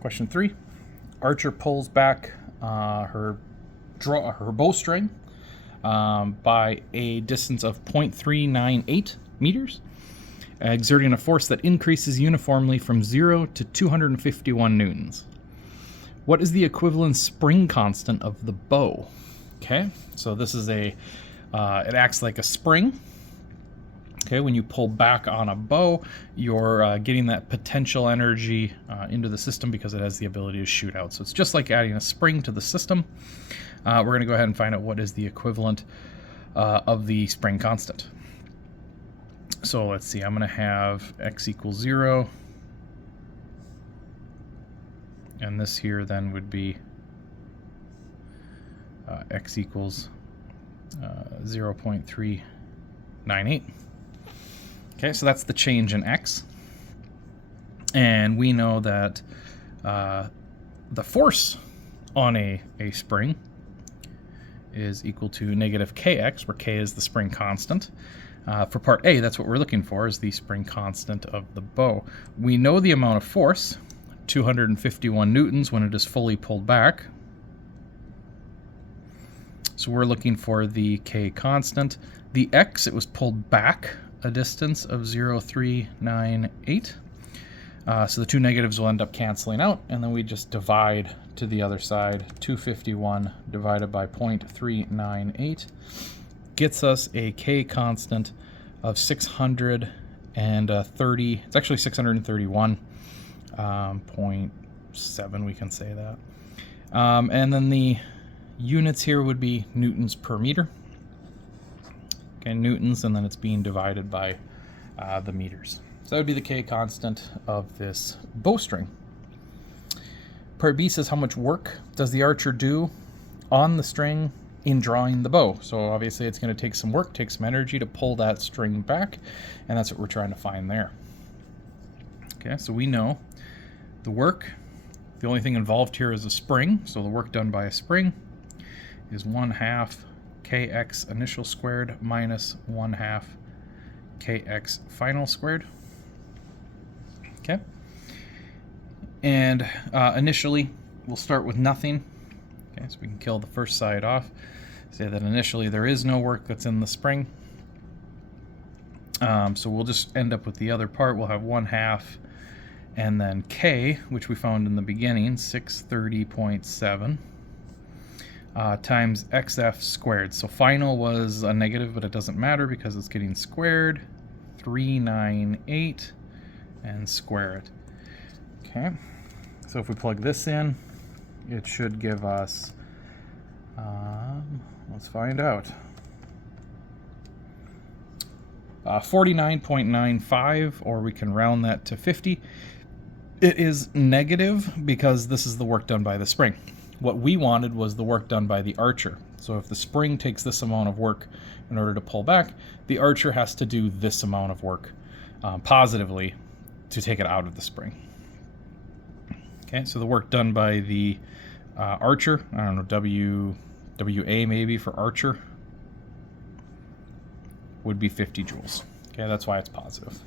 Question 3. Archer pulls back her bowstring by a distance of 0.398 meters, exerting a force that increases uniformly from 0 to 251 newtons. What is the equivalent spring constant of the bow? Okay, so this is it acts like a spring. Okay, when you pull back on a bow, you're getting that potential energy into the system because it has the ability to shoot out. So it's just like adding a spring to the system. We're going to go ahead and find out what is the equivalent of the spring constant. So let's see, I'm going to have x equals 0. And this here then would be x equals 0.398. Okay, so that's the change in x. And we know that the force on a spring is equal to negative kx, where k is the spring constant. For part A, that's what we're looking for, is the spring constant of the bow. We know the amount of force, 251 newtons when it is fully pulled back. So we're looking for the k constant. The x, it was pulled back a distance of 0.398. So the two negatives will end up canceling out, and then we just divide to the other side. 251 divided by 0.398 gets us a k constant of 630. It's actually 631.7, we can say that. And then the units here would be newtons per meter. Okay, newtons, and then it's being divided by the meters. So that would be the k constant of this bowstring. Part B says, how much work does the archer do on the string in drawing the bow? So obviously it's going to take some work, take some energy to pull that string back, and that's what we're trying to find there. Okay, so we know the work, the only thing involved here is a spring, so the work done by a spring is 1/2 kx initial squared minus 1/2 kx final squared. Okay, and initially we'll start with nothing. Okay, so we can kill the first side off, say that initially there is no work that's in the spring. So we'll just end up with the other part. We'll have 1/2 and then k, which we found in the beginning, 630.7 times xf squared. So final was a negative, but it doesn't matter because it's getting squared. 398 and square it. Okay, so if we plug this in, it should give us, let's find out, 49.95, or we can round that to 50. It is negative because this is the work done by the spring. What we wanted was the work done by the archer. So if the spring takes this amount of work in order to pull back, the archer has to do this amount of work positively to take it out of the spring. Okay, so the work done by the archer, I don't know, WA maybe for archer, would be 50 joules. Okay, that's why it's positive.